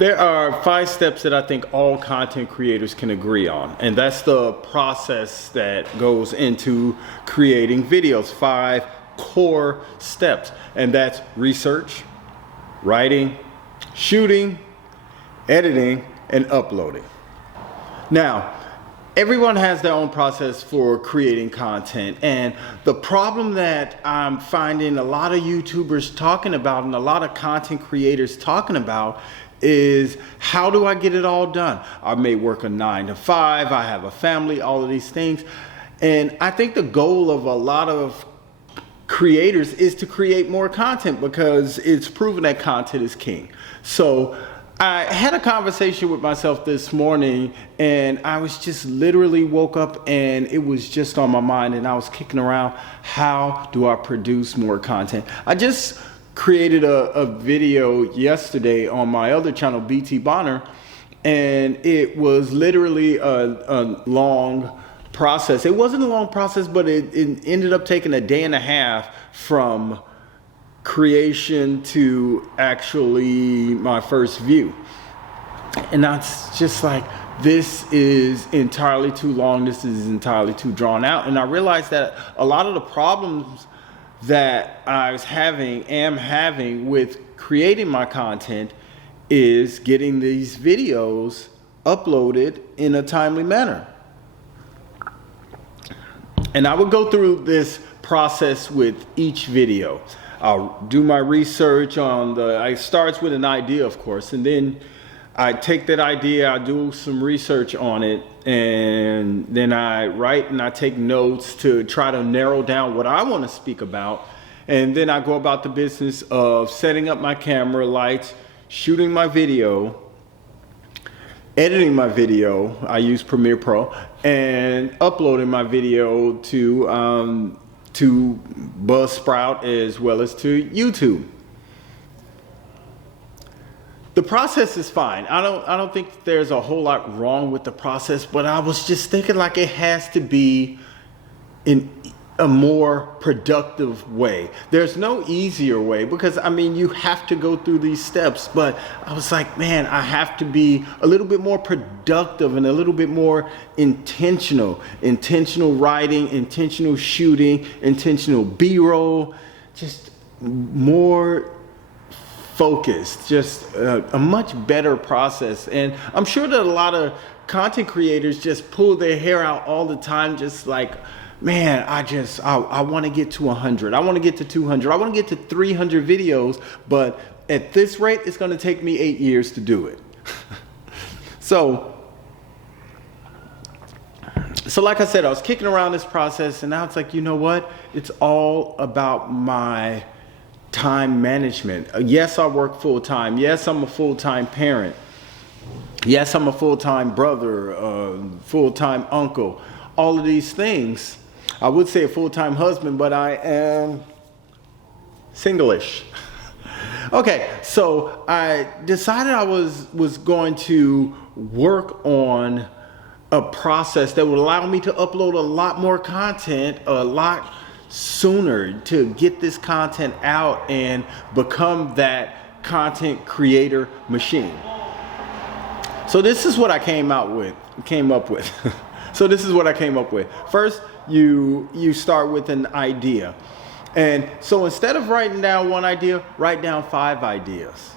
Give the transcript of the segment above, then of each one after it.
There are 5 steps that I think all content creators can agree on, and that's the process that goes into creating videos. 5 core steps, and that's research, writing, shooting, editing, and uploading. Now, everyone has their own process for creating content, and the problem that I'm finding a lot of YouTubers talking about and a lot of content creators talking about is, how do I get it all done? I may work a 9 to 5, I have a family, all of these things. And I think the goal of a lot of creators is to create more content because it's proven that content is king. So I had a conversation with myself this morning, and I was just literally woke up and it was just on my mind, and I was kicking around, how do I produce more content? I just created a video yesterday on my other channel, BT Bonner, and it was literally a long process. It wasn't a long process, but it ended up taking a day and a half from creation to actually my first view. And that's just like, this is entirely too long, this is entirely too drawn out. And I realized that a lot of the problems that I am having with creating my content is getting these videos uploaded in a timely manner. And I would go through this process with each video. I'll do my research on it starts with an idea, of course, and then I take that idea, I do some research on it, and then I write and I take notes to try to narrow down what I want to speak about. And then I go about the business of setting up my camera, lights, shooting my video, editing my video, I use Premiere Pro, and uploading my video to Buzzsprout as well as to YouTube. The process is fine. I don't think there's a whole lot wrong with the process, but I was just thinking like it has to be in a more productive way. There's no easier way, because I mean, you have to go through these steps, but I was like, man, I have to be a little bit more productive and a little bit more intentional writing, intentional shooting, intentional B-roll, just more focused, just a much better process. And I'm sure that a lot of content creators just pull their hair out all the time, just like, man, I want to get to 100. I want to get to 200. I want to get to 300 videos, but at this rate, it's going to take me 8 years to do it. So like I said, I was kicking around this process, and now it's like, you know what? It's all about my time management. Yes, I work full time. Yes, I'm a full-time parent. Yes, I'm a full-time brother, full-time uncle. All of these things. I would say a full-time husband, but I am single-ish. Okay, so I decided I was going to work on a process that would allow me to upload a lot more content a lot sooner, to get this content out and become that content creator machine. So this is what I came up with. So this is what I came up with. First, you start with an idea. And so instead of writing down one idea, write down 5 ideas.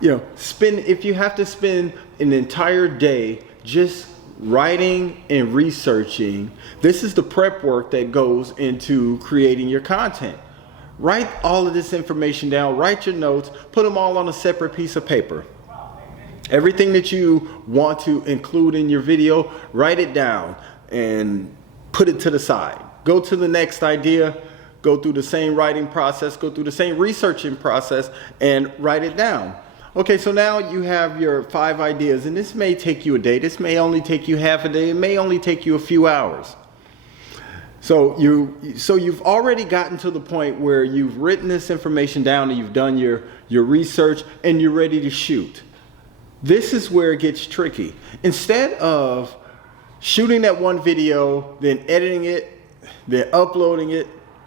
You know, if you have to spend an entire day just writing and researching, this is the prep work that goes into creating your content. Write all of this information down, write your notes, put them all on a separate piece of paper. Everything that you want to include in your video, write it down and put it to the side. Go to the next idea, go through the same writing process, go through the same researching process, and write it down. Okay, so now you have your 5 ideas, and this may take you a day, this may only take you half a day, it may only take you a few hours. So you've already gotten to the point where you've written this information down and you've done your research and you're ready to shoot. This is where it gets tricky. Instead of shooting that one video, then editing it, then uploading it,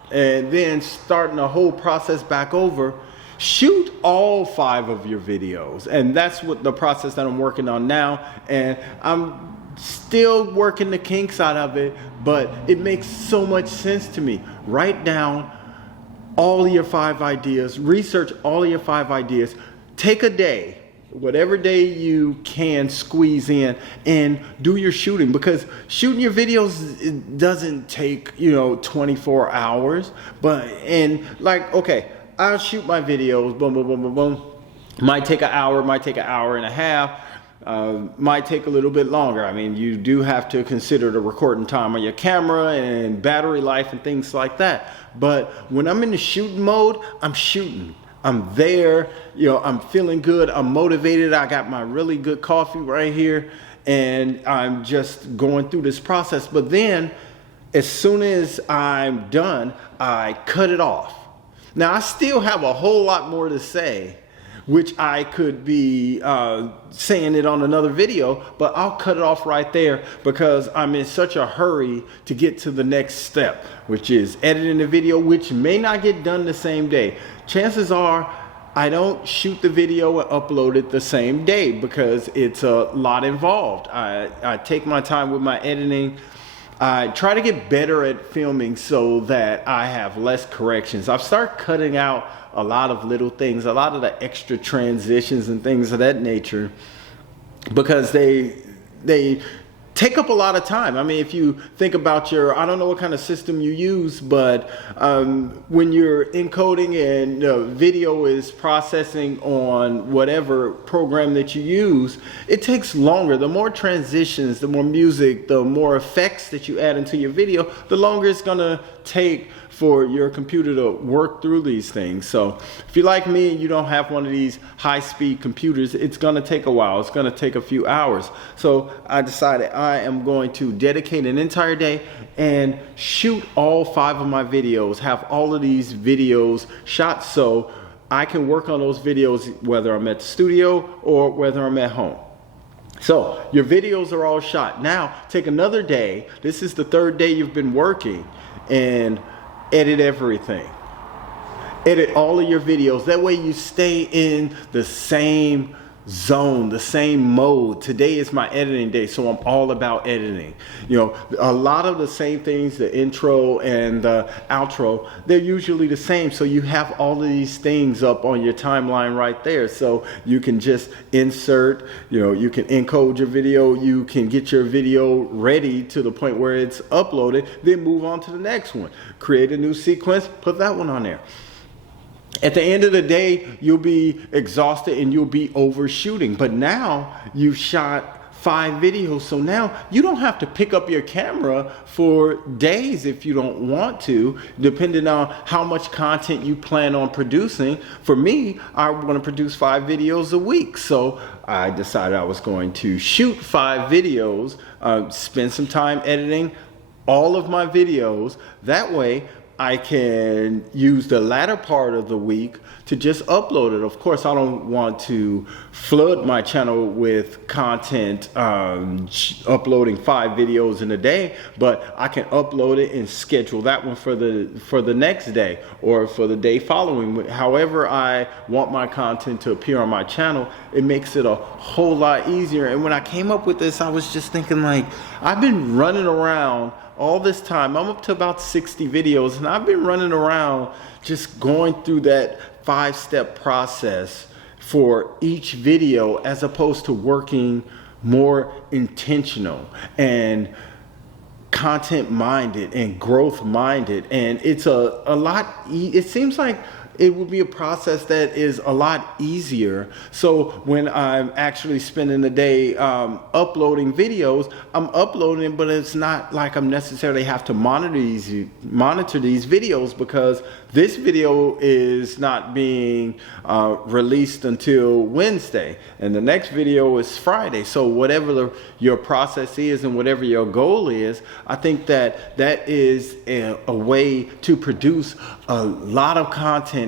and then starting the whole process back over, shoot all 5 of your videos. And that's what the process that I'm working on now. And I'm still working the kinks out of it, but it makes so much sense to me. Write down all of your 5 ideas, research all of your 5 ideas, take a day, whatever day you can squeeze in, and do your shooting, because shooting your videos, it doesn't take 24 hours. But okay, I'll shoot my videos, boom boom boom boom boom, might take an hour, might take an hour and a half, might take a little bit longer. I mean, you do have to consider the recording time on your camera and battery life and things like that. But when I'm in the shooting mode, I'm shooting. I'm there, I'm feeling good, I'm motivated, I got my really good coffee right here, and I'm just going through this process. But then, as soon as I'm done, I cut it off. Now, I still have a whole lot more to say, which I could be saying it on another video, but I'll cut it off right there because I'm in such a hurry to get to the next step, which is editing the video, which may not get done the same day. Chances are I don't shoot the video and upload it the same day because it's a lot involved. I take my time with my editing. I try to get better at filming so that I have less corrections. I've started cutting out a lot of little things, a lot of the extra transitions and things of that nature, because they take up a lot of time. I mean, if you think about I don't know what kind of system you use, but when you're encoding and the video is processing on whatever program that you use, it takes longer. The more transitions, the more music, the more effects that you add into your video, the longer it's gonna take for your computer to work through these things. So if you're like me and you don't have one of these high-speed computers, it's gonna take a while. It's gonna take a few hours. So I decided I am going to dedicate an entire day and shoot all 5 of my videos, have all of these videos shot so I can work on those videos whether I'm at the studio or whether I'm at home. So your videos are all shot. Now take another day. This is the 3rd day you've been working, and edit everything. Edit all of your videos. That way you stay in the same zone, the same mode. Today is my editing day, so I'm all about editing. A lot of the same things, the intro and the outro, they're usually the same. So you have all of these things up on your timeline right there. So you can just insert, you can encode your video, you can get your video ready to the point where it's uploaded, then move on to the next one. Create a new sequence, put that one on there. At the end of the day, you'll be exhausted and you'll be overshooting. But now you've shot 5 videos, so now you don't have to pick up your camera for days if you don't want to, depending on how much content you plan on producing. For me, I want to produce 5 videos a week, so I decided I was going to shoot 5 videos, spend some time editing all of my videos. That way I can use the latter part of the week to just upload it. Of course, I don't want to flood my channel with content, uploading 5 videos in a day, but I can upload it and schedule that one for the next day or for the day following. However I want my content to appear on my channel, it makes it a whole lot easier. And when I came up with this, I was just thinking, like, I've been running around all this time. I'm up to about 60 videos, and I've been running around just going through that 5-step process for each video, as opposed to working more intentional and content minded and growth minded. And it's a lot, it seems like it would be a process that is a lot easier. So when I'm actually spending the day uploading videos, I'm uploading, but it's not like I'm necessarily have to monitor these videos, because this video is not being released until Wednesday, and the next video is Friday. So whatever your process is and whatever your goal is, I think that is a way to produce a lot of content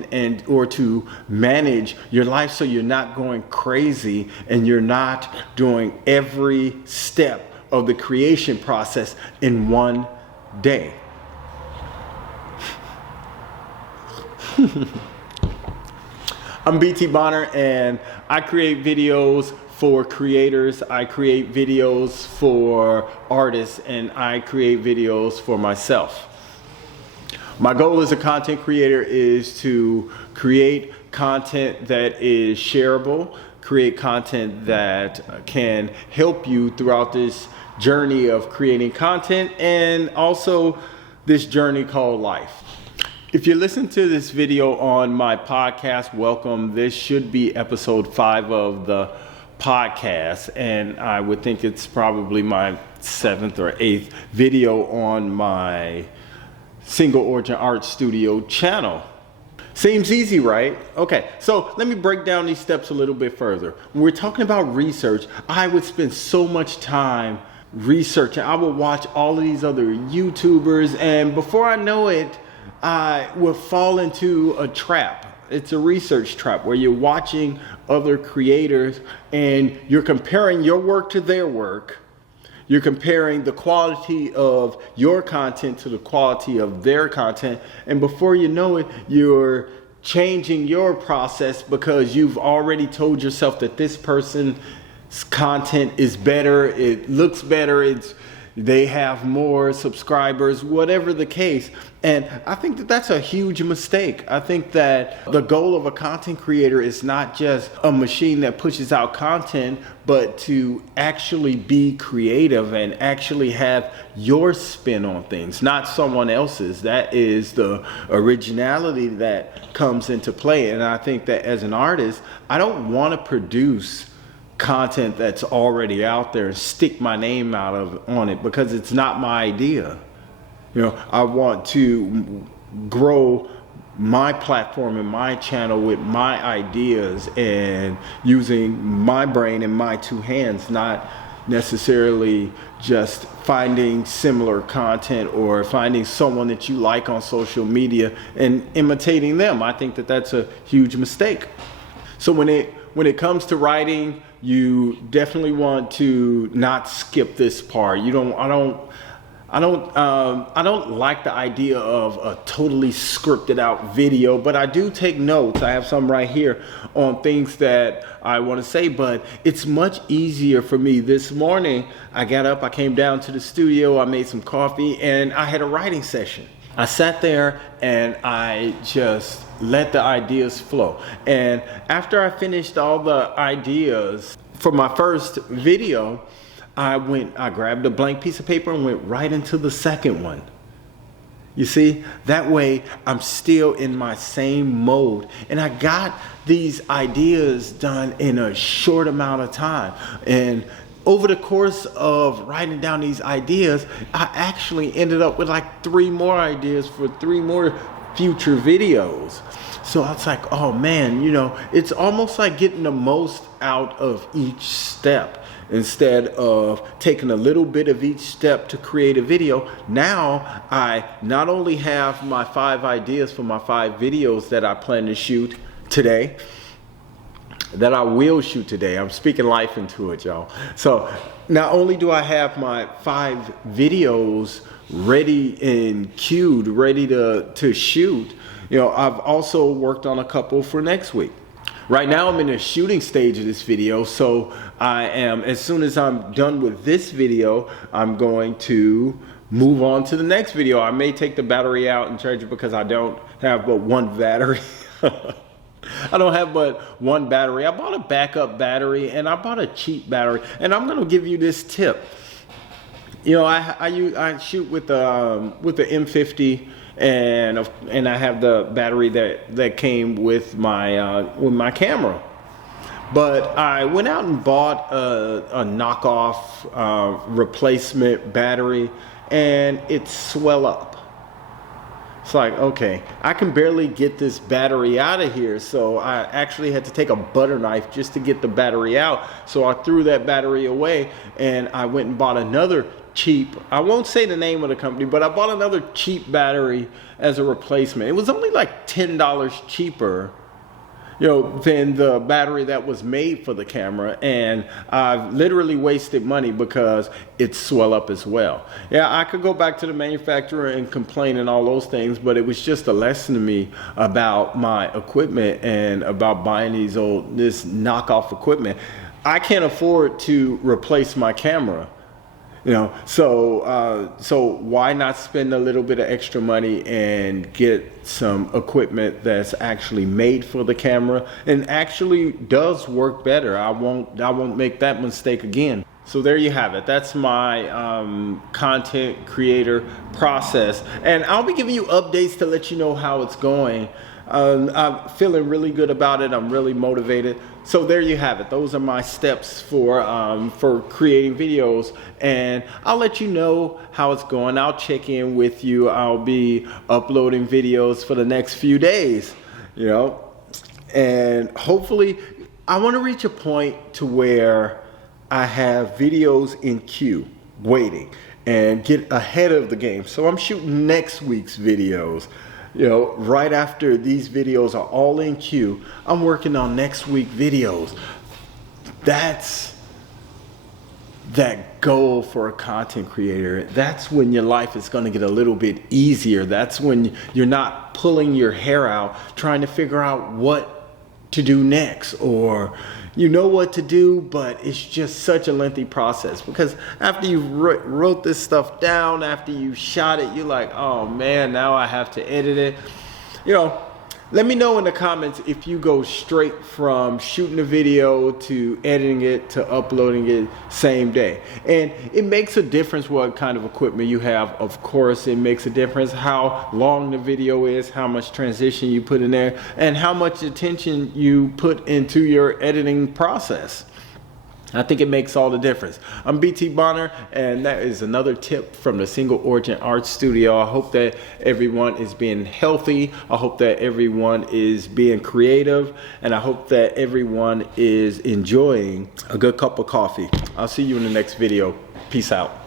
or to manage your life, so you're not going crazy and you're not doing every step of the creation process in one day. I'm BT Bonner, and I create videos for creators, I create videos for artists, and I create videos for myself. My goal as a content creator is to create content that is shareable, create content that can help you throughout this journey of creating content, and also this journey called life. If you listen to this video on my podcast, welcome. This should be episode 5 of the podcast, and I would think it's probably my 7th or 8th video on my Single Origin Art Studio channel. Seems easy, right? Okay, so let me break down these steps a little bit further. When we're talking about research, I would spend so much time researching. I would watch all of these other YouTubers, and before I know it, I would fall into a trap. It's a research trap where you're watching other creators and you're comparing your work to their work. You're comparing the quality of your content to the quality of their content. And before you know it, you're changing your process because you've already told yourself that this person's content is better, it looks better, they have more subscribers, whatever the case. And I think that that's a huge mistake. I think that the goal of a content creator is not just a machine that pushes out content, but to actually be creative and actually have your spin on things, not someone else's. That is the originality that comes into play. And I think that as an artist, I don't want to produce content that's already out there and stick my name on it because it's not my idea. You know, I want to grow my platform and my channel with my ideas and using my brain and my 2 hands, not necessarily just finding similar content or finding someone that you like on social media and imitating them. I think that that's a huge mistake. So when it comes to writing, you definitely want to not skip this part. I don't like the idea of a totally scripted out video, but I do take notes. I have some right here on things that I want to say, but it's much easier for me. This morning, I got up, I came down to the studio, I made some coffee, and I had a writing session. I sat there and I just let the ideas flow. And after I finished all the ideas for my first video, I grabbed a blank piece of paper and went right into the second one. You see, that way I'm still in my same mode. And I got these ideas done in a short amount of time. And over the course of writing down these ideas, I actually ended up with like 3 more ideas for 3 more future videos. So I was like, oh man, you know, it's almost like getting the most out of each step. Instead of taking a little bit of each step to create a video, now I not only have my 5 ideas for my 5 videos that I plan to shoot today, that I will shoot today. I'm speaking life into it, y'all. So not only do I have my 5 videos ready and queued, ready to shoot, you know, I've also worked on a couple for next week. Right now I'm in the shooting stage of this video, so as soon as I'm done with this video, I'm going to move on to the next video. I may take the battery out and charge it because I don't have but one battery. I don't have but one battery. I bought a backup battery and I bought a cheap battery, and I'm gonna give you this tip. You know, I shoot with the M50. And I have the battery that came with my camera. But I went out and bought a knockoff replacement battery, and it swelled up. It's like, okay, I can barely get this battery out of here, so I actually had to take a butter knife just to get the battery out. So I threw that battery away, and I went and bought another cheap, I won't say the name of the company, but I bought another cheap battery as a replacement. It was only like $10 cheaper, than the battery that was made for the camera, and I've literally wasted money because it swell up as well. Yeah, I could go back to the manufacturer and complain and all those things, but it was just a lesson to me about my equipment and about buying this knockoff equipment. I can't afford to replace my camera. So why not spend a little bit of extra money and get some equipment that's actually made for the camera and actually does work better. I won't make that mistake again. So there you have it. That's my content creator process, and I'll be giving you updates to let you know how it's going. I'm feeling really good about it. I'm really motivated. So there you have it. Those are my steps for creating videos, and I'll let you know how it's going. I'll check in with you. I'll be uploading videos for the next few days, and hopefully I want to reach a point to where I have videos in queue waiting and get ahead of the game. So I'm shooting next week's videos. Right after these videos are all in queue, I'm working on next week videos. That's that goal for a content creator. That's when your life is going to get a little bit easier. That's when you're not pulling your hair out trying to figure out what to do next, or you know what to do, but it's just such a lengthy process, because after you wrote this stuff down, after you shot it, you're like, oh man, now I have to edit it. Let me know in the comments if you go straight from shooting a video to editing it to uploading it same day. And it makes a difference what kind of equipment you have. Of course, it makes a difference how long the video is, how much transition you put in there, and how much attention you put into your editing process. I think it makes all the difference. I'm BT Bonner, and that is another tip from the Single Origin Art Studio. I hope that everyone is being healthy. I hope that everyone is being creative, and I hope that everyone is enjoying a good cup of coffee. I'll see you in the next video. Peace out.